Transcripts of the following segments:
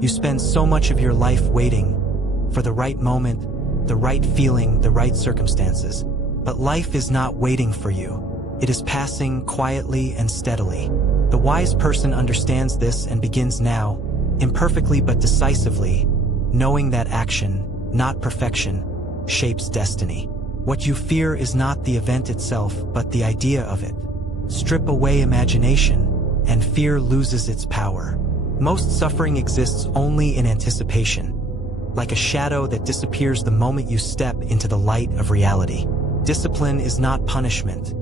You spend so much of your life waiting for the right moment, the right feeling, the right circumstances. But life is not waiting for you. It is passing quietly and steadily. The wise person understands this and begins now, imperfectly but decisively, knowing that action, not perfection, shapes destiny. What you fear is not the event itself, but the idea of it. Strip away imagination, and fear loses its power. Most suffering exists only in anticipation, like a shadow that disappears the moment you step into the light of reality. Discipline is not punishment.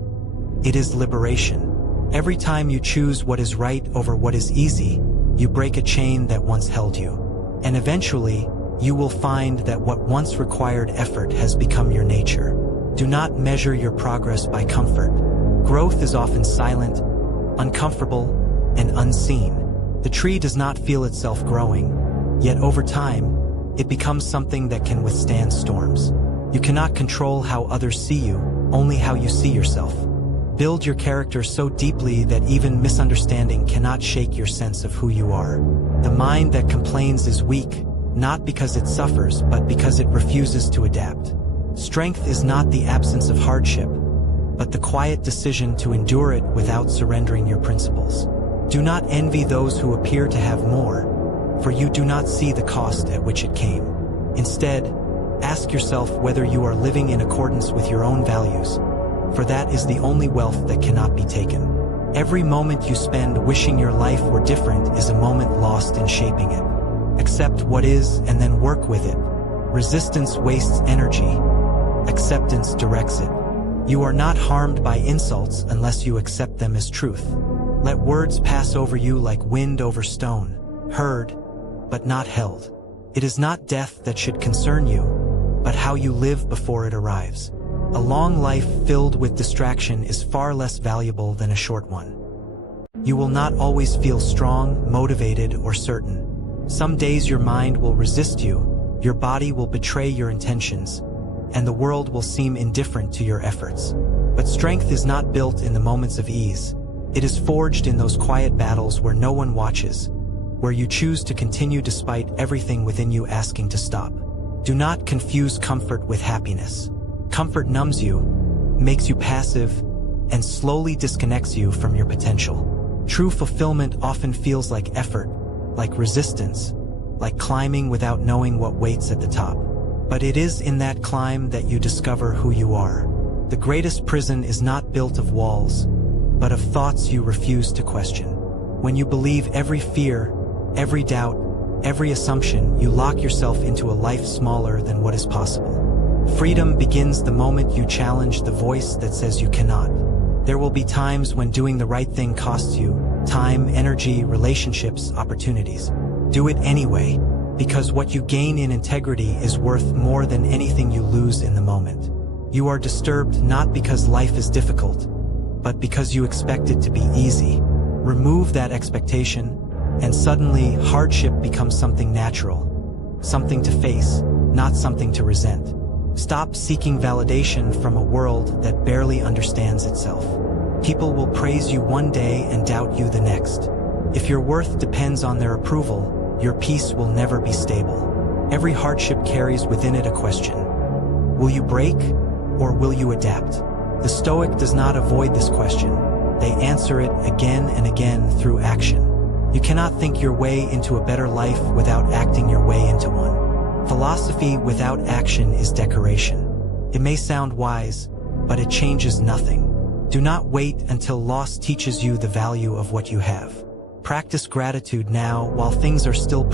It is liberation. Every time you choose what is right over what is easy, you break a chain that once held you. And eventually, you will find that what once required effort has become your nature. Do not measure your progress by comfort. Growth is often silent, uncomfortable, and unseen. The tree does not feel itself growing, yet over time, it becomes something that can withstand storms. You cannot control how others see you, only how you see yourself. Build your character so deeply that even misunderstanding cannot shake your sense of who you are. The mind that complains is weak, not because it suffers, but because it refuses to adapt. Strength is not the absence of hardship, but the quiet decision to endure it without surrendering your principles. Do not envy those who appear to have more, for you do not see the cost at which it came. Instead, ask yourself whether you are living in accordance with your own values, for that is the only wealth that cannot be taken. Every moment you spend wishing your life were different is a moment lost in shaping it. Accept what is and then work with it. Resistance wastes energy. Acceptance directs it. You are not harmed by insults unless you accept them as truth. Let words pass over you like wind over stone, heard, but not held. It is not death that should concern you, but how you live before it arrives. A long life filled with distraction is far less valuable than a short one. You will not always feel strong, motivated, or certain. Some days your mind will resist you, your body will betray your intentions, and the world will seem indifferent to your efforts. But strength is not built in the moments of ease. It is forged in those quiet battles where no one watches, where you choose to continue despite everything within you asking to stop. Do not confuse comfort with happiness. Comfort numbs you, makes you passive, and slowly disconnects you from your potential. True fulfillment often feels like effort, like resistance, like climbing without knowing what waits at the top. But it is in that climb that you discover who you are. The greatest prison is not built of walls, but of thoughts you refuse to question. When you believe every fear, every doubt, every assumption, you lock yourself into a life smaller than what is possible. Freedom begins the moment you challenge the voice that says you cannot. There will be times when doing the right thing costs you time, energy, relationships, opportunities. Do it anyway, because what you gain in integrity is worth more than anything you lose in the moment. You are disturbed not because life is difficult, but because you expect it to be easy. Remove that expectation, and suddenly hardship becomes something natural, something to face, not something to resent. Stop seeking validation from a world that barely understands itself. People will praise you one day and doubt you the next. If your worth depends on their approval, your peace will never be stable. Every hardship carries within it a question. Will you break, or will you adapt? The Stoic does not avoid this question. They answer it again and again through action. You cannot think your way into a better life without acting your way into one. Philosophy without action is decoration. It may sound wise, but it changes nothing. Do not wait until loss teaches you the value of what you have. Practice gratitude now while things are still